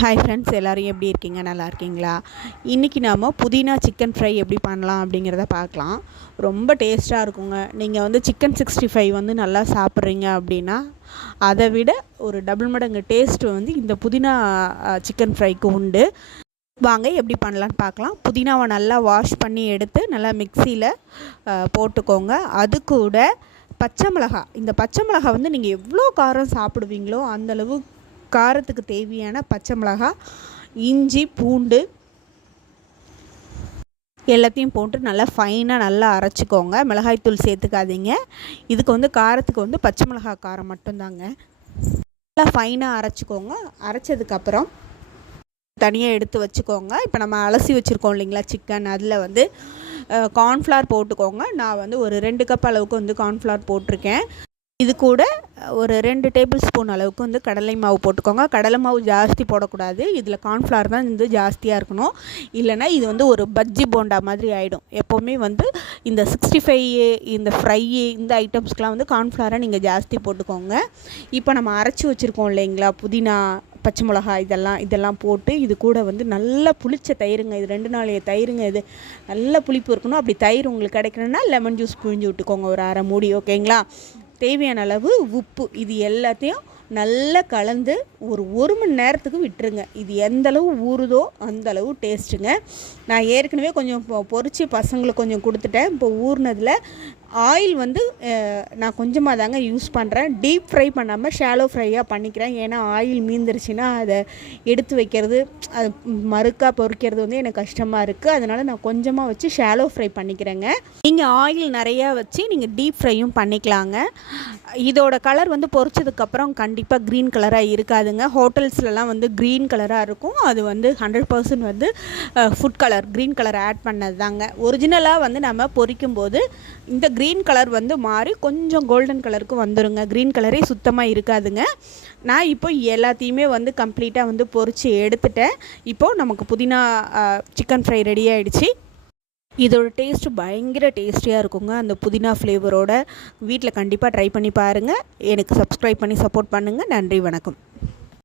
Hi friends எல்லோரும் எப்படி இருக்கீங்க? நல்லா இருக்கீங்களா? இன்றைக்கி நாம் புதினா சிக்கன் ஃப்ரை எப்படி பண்ணலாம் அப்படிங்கிறத பார்க்கலாம். ரொம்ப டேஸ்ட்டாக இருக்குங்க. நீங்கள் வந்து சிக்கன் சிக்ஸ்டி ஃபைவ் வந்து நல்லா சாப்பிட்றீங்க அப்படின்னா அதை விட ஒரு டபுள் மடங்கு டேஸ்ட் வந்து இந்த புதினா சிக்கன் ஃப்ரைக்கு உண்டு. வாங்க எப்படி பண்ணலான்னு பார்க்கலாம். புதினாவை நல்லா வாஷ் பண்ணி எடுத்து நல்லா மிக்சியில் போட்டுக்கோங்க. அது கூட பச்சை மிளகா இந்த பச்சை மிளகா வந்து நீங்கள் எவ்வளோ காரம் சாப்பிடுவீங்களோ அந்தளவு காரத்துக்கு தேவையான பச்சை மிளகா இஞ்சி பூண்டு எல்லாத்தையும் போட்டு நல்லா ஃபைனாக நல்லா அரைச்சிக்கோங்க. மிளகாய்த்தூள் சேர்த்துக்காதீங்க. இதுக்கு வந்து காரத்துக்கு வந்து பச்சை மிளகாய் காரம் மட்டும்தாங்க. நல்லா ஃபைனாக அரைச்சிக்கோங்க. அரைச்சதுக்கப்புறம் தனியாக எடுத்து வச்சுக்கோங்க. இப்போ நம்ம அலசி வச்சுருக்கோம் இல்லைங்களா சிக்கன் அதில் வந்து கார்ன்ஃப்ளவர் போட்டுக்கோங்க. நான் வந்து ஒரு ரெண்டு கப் அளவுக்கு வந்து கார்ன்ஃப்ளவர் போட்டிருக்கேன். இது கூட ஒரு ரெண்டு டேபிள் ஸ்பூன் அளவுக்கு வந்து கடலை மாவு போட்டுக்கோங்க. கடலை மாவு ஜாஸ்தி போடக்கூடாது. இதில் கார்ன்ஃப்ளவர் தான் வந்து ஜாஸ்தியாக இருக்கணும். இல்லைனா இது வந்து ஒரு பஜ்ஜி போண்டா மாதிரி ஆகிடும் எப்போவுமே வந்து இந்த சிக்ஸ்டி ஃபைவ் இந்த ஃப்ரை இந்த ஐட்டம்ஸ்க்கெலாம் வந்து கார்ன்ஃப்ளவரை நீங்கள் ஜாஸ்தி போட்டுக்கோங்க. இப்போ நம்ம அரைச்சி வச்சுருக்கோம் இல்லைங்களா? புதினா பச்சை மிளகா இதெல்லாம் இதெல்லாம் போட்டு இது கூட வந்து நல்லா புளிச்ச தயிருங்க. இது ரெண்டு நாளைய தயிருங்க. இது நல்ல புளிப்பு இருக்கணும். அப்படி தயிர் உங்களுக்கு கிடைக்கணுன்னா லெமன் ஜூஸ் புழிஞ்சு விட்டுக்கோங்க ஒரு அரை மூடி ஓகேங்களா தேவையான அளவு உப்பு. இது எல்லாத்தையும் நல்லா கலந்து ஒரு ஒரு மணி நேரத்துக்கு விட்டுருங்க. இது எந்தளவு ஊறுதோ அந்தளவு டேஸ்ட்டுங்க நான் ஏற்கனவே கொஞ்சம் பொறிச்சு பசங்களுக்கு கொஞ்சம் கொடுத்துட்டேன். இப்போ ஊறினதில் ஆயில் வந்து நான் கொஞ்சமாக தாங்க யூஸ் பண்ணுறேன் டீப் ஃப்ரை பண்ணாமல் ஷாலோ ஃப்ரையாக பண்ணிக்கிறேன். ஏன்னா ஆயில் மீந்துருச்சுன்னா அதை எடுத்து வைக்கிறது அது மறுக்காக பொறிக்கிறது வந்து எனக்கு கஷ்டமாக இருக்குது அதனால் நான் கொஞ்சமாக வச்சு ஷாலோ ஃப்ரை பண்ணிக்கிறேங்க. நீங்கள் ஆயில் நிறையா வச்சு நீங்கள் டீப் ஃப்ரையும் பண்ணிக்கலாங்க. இதோட கலர் வந்து பொறிச்சதுக்கப்புறம் கண்டிப்பாக க்ரீன் கலராக இருக்காதுங்க. ஹோட்டல்ஸ்லலாம் வந்து க்ரீன் கலராக இருக்கும். அது வந்து ஹண்ட்ரட் பர்சன்ட் வந்து food colour green colour add பண்ணது தாங்க ஒரிஜினலாக வந்து நம்ம பொறிக்கும்போது இந்த க்ரீன் கலர் வந்து மாறி கொஞ்சம் கோல்டன் கலருக்கு வந்துடுங்க க்ரீன் கலரே சுத்தமாக இருக்காதுங்க. நான் இப்போ எல்லாத்தையுமே வந்து கம்ப்ளீட்டாக வந்து பொறிச்சு எடுத்துட்டேன். இப்போது நமக்கு புதினா சிக்கன் ஃப்ரை ரெடி ஆகிடுச்சி இதோட டேஸ்ட்டு பயங்கர டேஸ்டியாக இருக்குங்க. அந்த புதினா ஃப்ளேவரோட வீட்டில் கண்டிப்பாக ட்ரை பண்ணி பாருங்கள் எனக்கு சப்ஸ்கிரைப் பண்ணி சப்போர்ட் பண்ணுங்கள் நன்றி வணக்கம்.